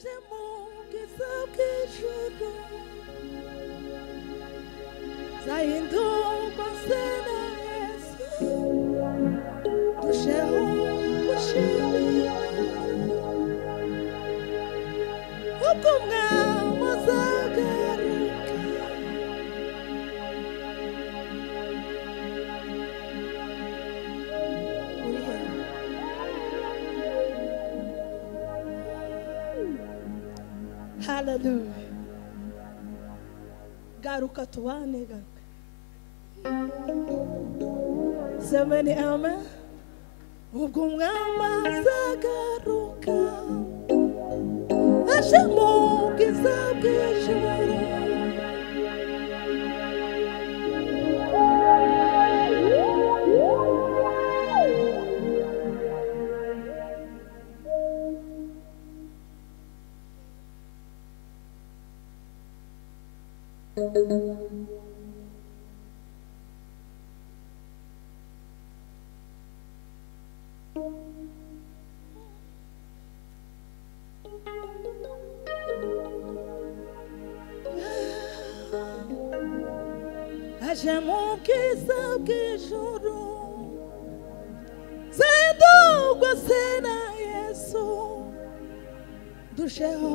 aje mu bwiza bw'ijuru zahindurwa se na Yesu dusheho gushimira ubwo umwami azagaruka Hallelujah. Garuka tubane garuka. Semeni amen. Ubwo umwami azagaruka aje mu bwiza bw'ijuru aje mu bwiza bw'ijuru zahindurwa se na Yesu dusheho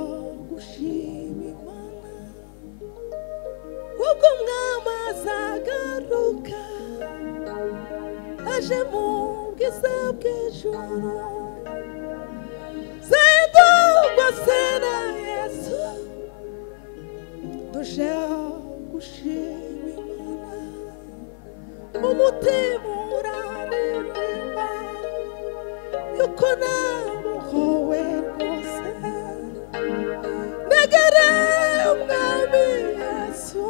gushima Imana ubwo umwami azagaruka aje mu bwiza bw'ijuru zahindurwa se na Yesu dusheho gushima umutima uraririmba yuko namuhowe rwose negere umwami Yesu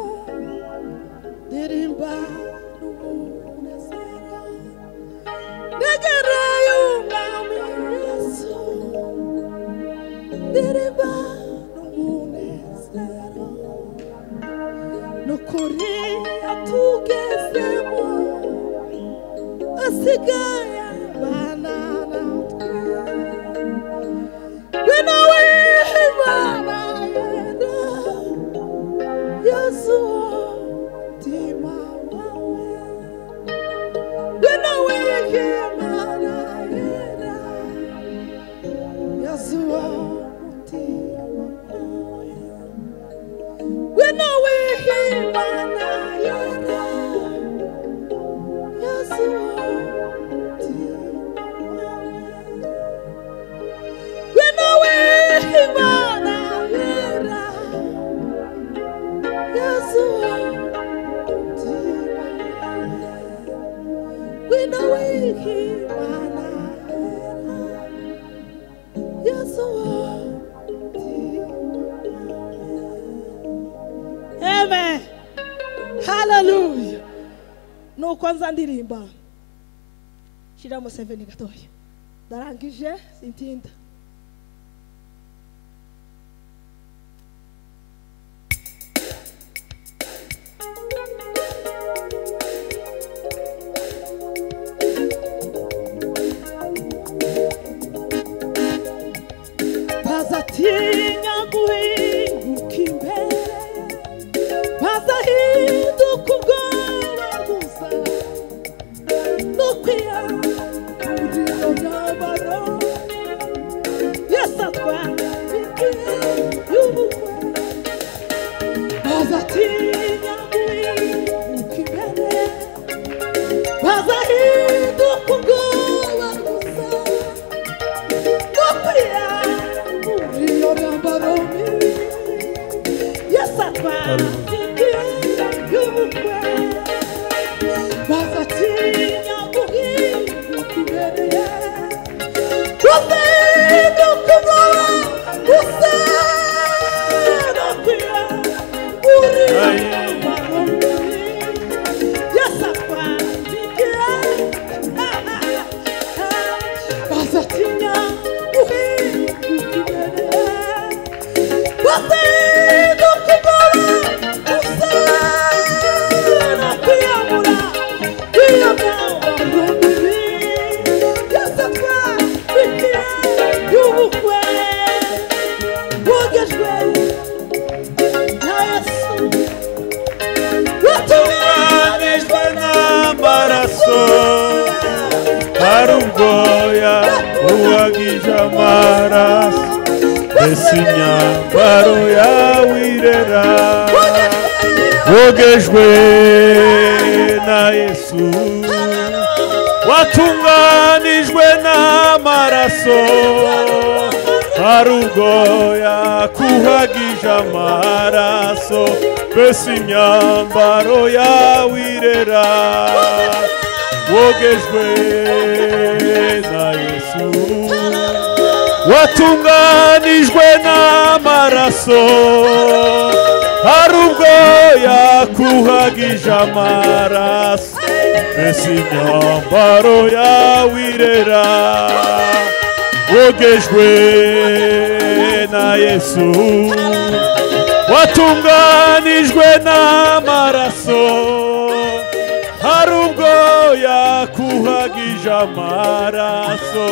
ndirimba n'umunezero negere umwami Yesu ndirimba n'umunezero nukuri atugezemo asigaye abana natwe we nawe Imana yera Yesu mutima wawe we nawe Imana yera Yesu mutima wawe we nawe Imana yera Yesu Amen. Hallelujah. No kwanza ndirimba. Shiramo 7 gatoya. Darangije sintinda. Bazatinya guhinduka imbere bazahinduka ubwoba gusa no kwiyamburira nyamara Yesu atwambike y'ubukwe bazatinya guhinduka imbere bazahinduka ubwoba gusa no kwiyamburira nyamara Yesu atwambike y'ubukwe bazatinya guhinduka imbere bazahinduka ubwoba gusa no kwiyamburira nyamara Yesu atwambike bazatinya guhinduka imbere bazahinduka ubwoba ese imyambaro yawe irera wogejwe na Yesu watunganijwe n'amaraso hari ubwo yakuhagije amaraso mbese imyambaro yawe irera wogejwe na Yesu watunganijwe n'amaraso hari ubwo yakuhagije amaraso mbese imyambaro yawe irera wogejwe na Yesu watunganijwe n'amaraso hari ubwo yakuhagije amaraso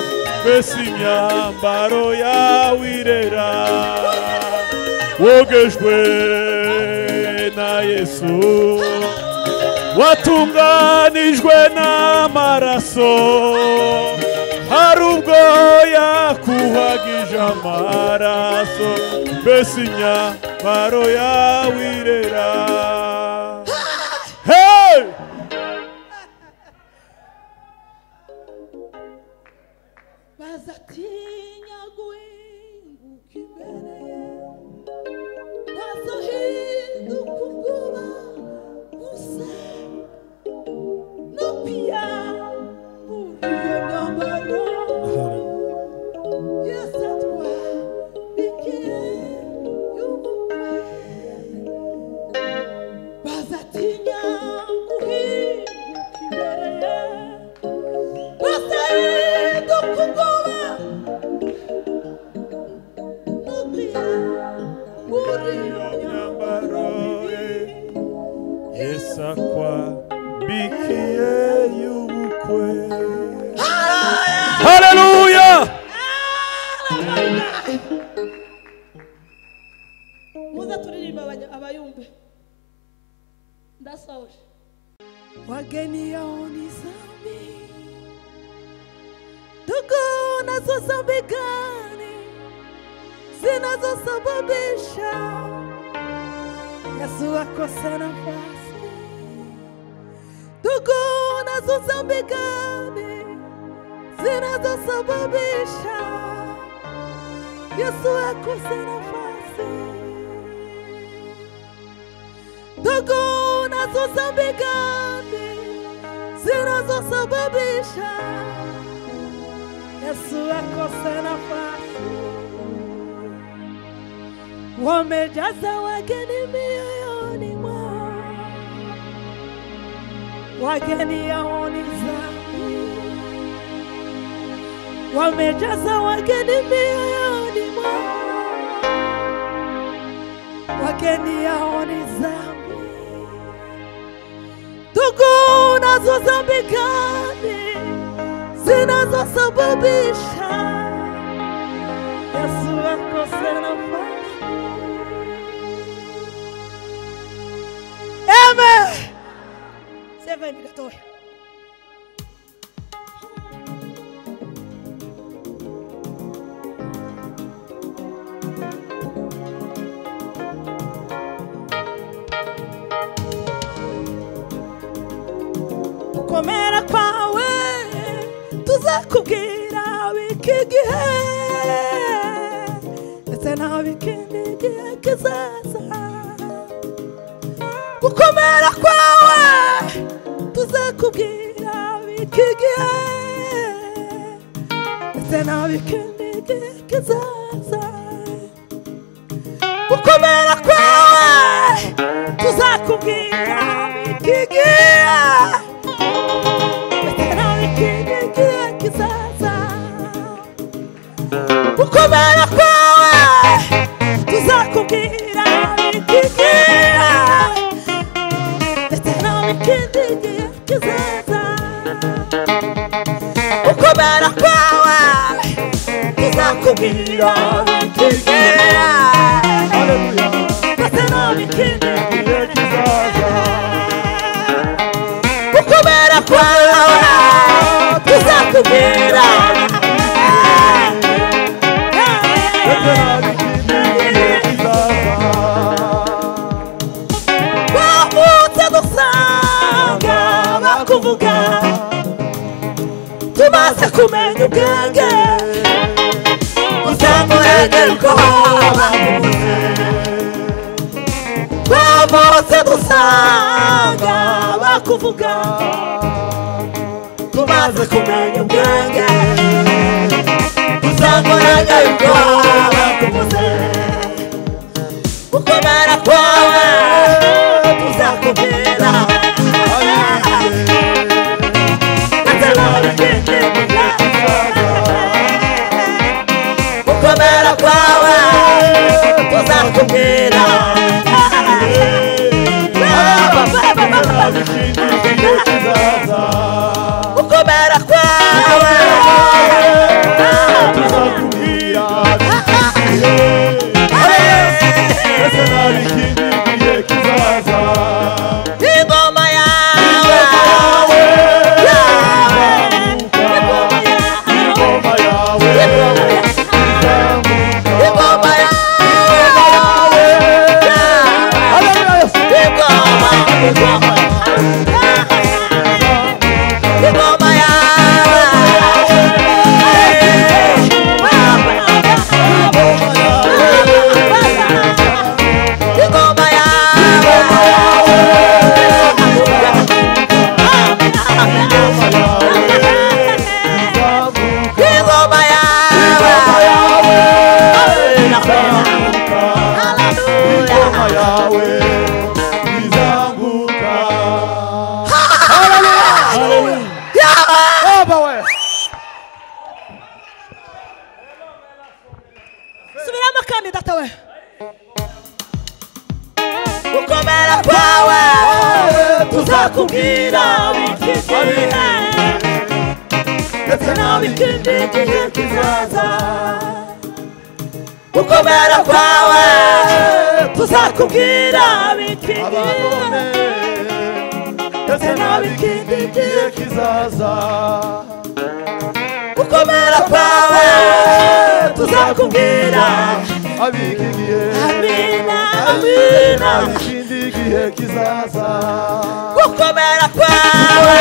mbese imyambaro yawe irera wogejwe na Yesu watunganijwe n'amaraso hari ubwo yakuhagije amaraso mbese imyambaro yawe irera hey! bazatinya guhinguka imbere bazahinduka ubwoba gusa no kwiyambura iyo myambaro Yesu atwabikiye y'ubukwe bazatinya guhinguka imbere bazahinduka ubwoba no kwiyambura iyo myambaro Yesu akwabikiye y'ubukwe haleluya muza turirimba abayumve ndasoje wageni yaoni zambi ndugu nazo zambi gani zinazosababisha Yesu akose nafasi ndugu nazo zambi gani zinazosababisha Yesu akose nafasi ndugu nazo zambi gani zinazosababisha Yesu akose nafasi wamejaza wageni mioyoni mwao wageni yaoni zambi wamejaza wageni mioyoni mwao wageni yaoni zambi ndugu nazo zambi gani zinazosababisha Yesu akose nafasi Amen. Seven gatoya. Komera kwawe tuzakubwira wiki gihe ndetse nawe ikindi gihe kizaza gukomera kwawe tuzakubwira wiki gihe ndetse nawe ikindi gihe kizaza gukomera kwawe tuzakubwira wiki gihe gukomera kwawe tuzakubwira ikigira ndetse nawe ikindi gihe kizaza gukomera kwawe tuzakubwira ikigira ndetse nawe ikindi gihe kizaza gukomera kwawe tuzakubwira kumenya ubwenge uzamurengera ubwoba twavutse dusanga bakuvuga tumaze kumenya ubwenge uzamurengera ubwoba kuvuze gukomera kwawe tuzakubwira gukomera kwawe tuzakubwira gukomera kwawe tuzakubwira ingoma yawe gukomera kwawe tuzakubwira bikigihe ndetse n'abikindi gihe kizaza gukomera kwawe tuzakubwira bikigihe ndetse n'abikindi gihe kizaza gukomera kwawe tuzakubwira abikigihe amina amina ikindi gihe kizaza gukomera kwawe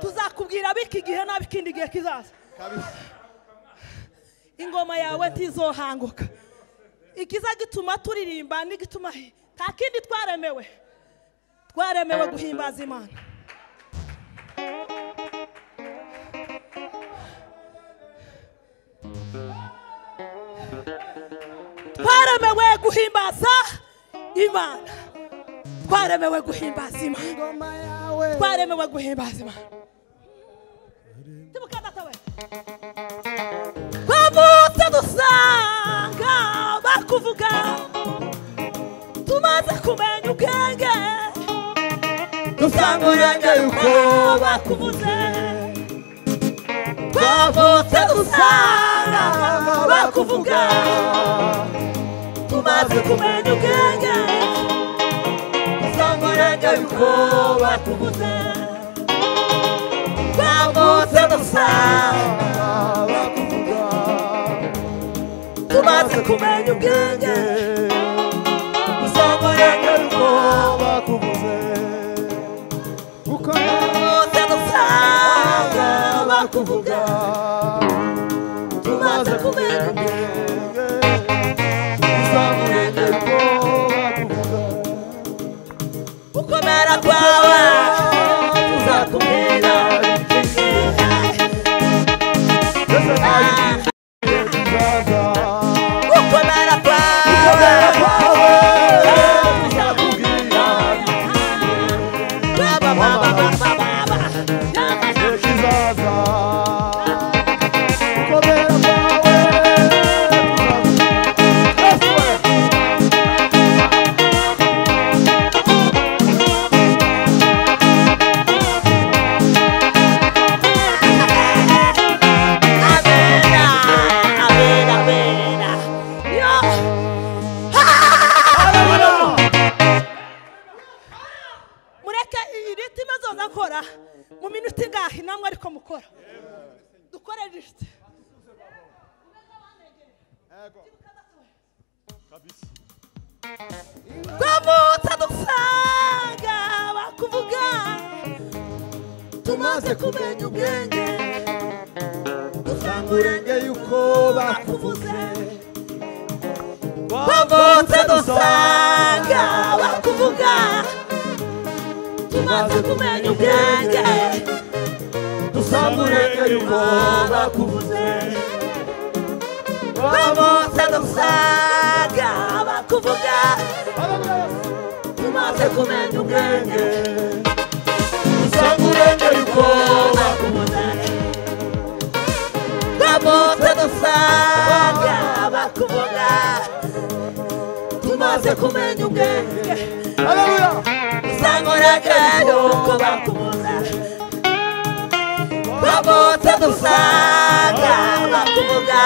tuzakubwira biki gihe n'abikindi gihe kizaza ingoma yawe tizohanguka ikiza gituma turirimba n'igituma nta kindi twaremewe guhimbaza Imana twaremewe guhimbaza Imana twaremewe guhimbaza Imana twaremewe guhimbaza Imana twavutse dusanga bakuvuga tumaze kumenya ubwenge dusanga urengera uko bakuvuze twavutse dusanga bakuvuga tumaze kumenya ubwenge dusanga urengera uko bakuvuze twavutse dusanga bakuvuga tumaze kumenya ubwenge dusanga urengera uko bakuvuze twavutse dusanga bakuvuga tumaze kumenya ubwenge dusanga urengera uko bakuvuga gukomera kwawe tuzakubwira gukomera kwawe tuzakubwira kizaza gukomera kwawe twavutse dusanga bakuvuga tumaze kumenya ubwenge dusanga urengeye uko bakuvuze twavutse dusanga bakuvuga tumaze kumenya ubwenge dusanga urengeye uko bakuvuze twavutse dusanga bakuvuga tumaze kumenya ubwenge dusanga urengeye uko bakuvuze twavutse dusanga bakuvuga tumaze kumenya ubwenge dusanga urengeye uko bakuvuze twavutse dusanga bakuvuga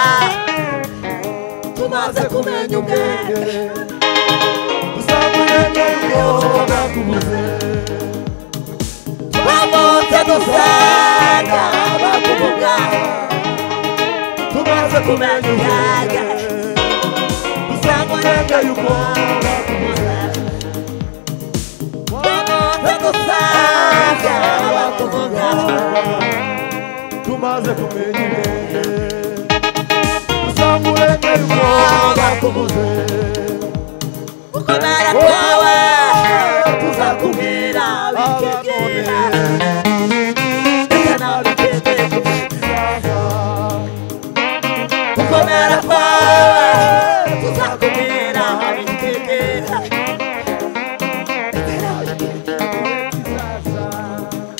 tumaze kumenya ubwenge dusanga urengeye uko bakuvuze twavutse dusanga bakuvuga tumaze kumenya ubwenge dusanga urengeye uko bakuvuze twavutse dusanga bakuvuga tumaze kumenya ubwenge dusanga urengeye uko bakuvuze gukomera kwawe tuzakubwira bikegera gukomera kwawe tuzakubwira bikegera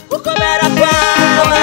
gukomera kwawe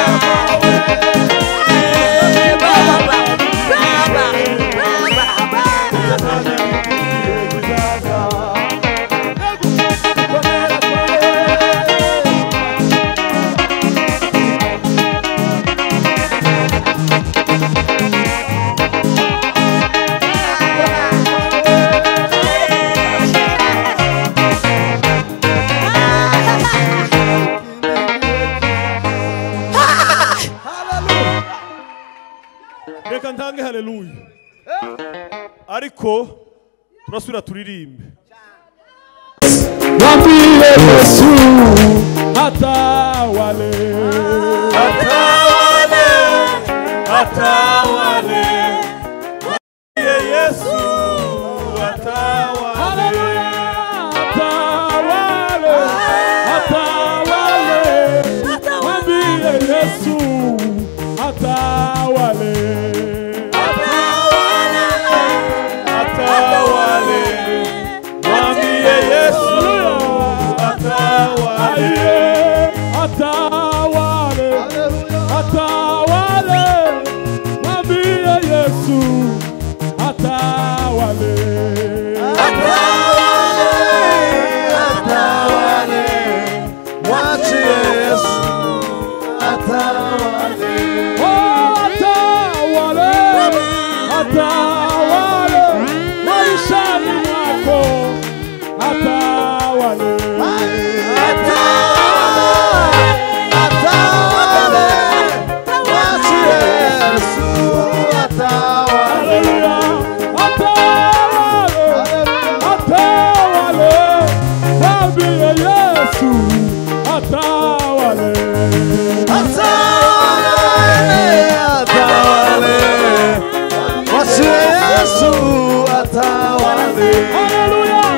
reka ntange haleluya ariko turasubira turirimbe wambie Yesu atawale atawale atawale wambie Yesu atawale atawale atawale wambie Yesu atawale Hallelujah.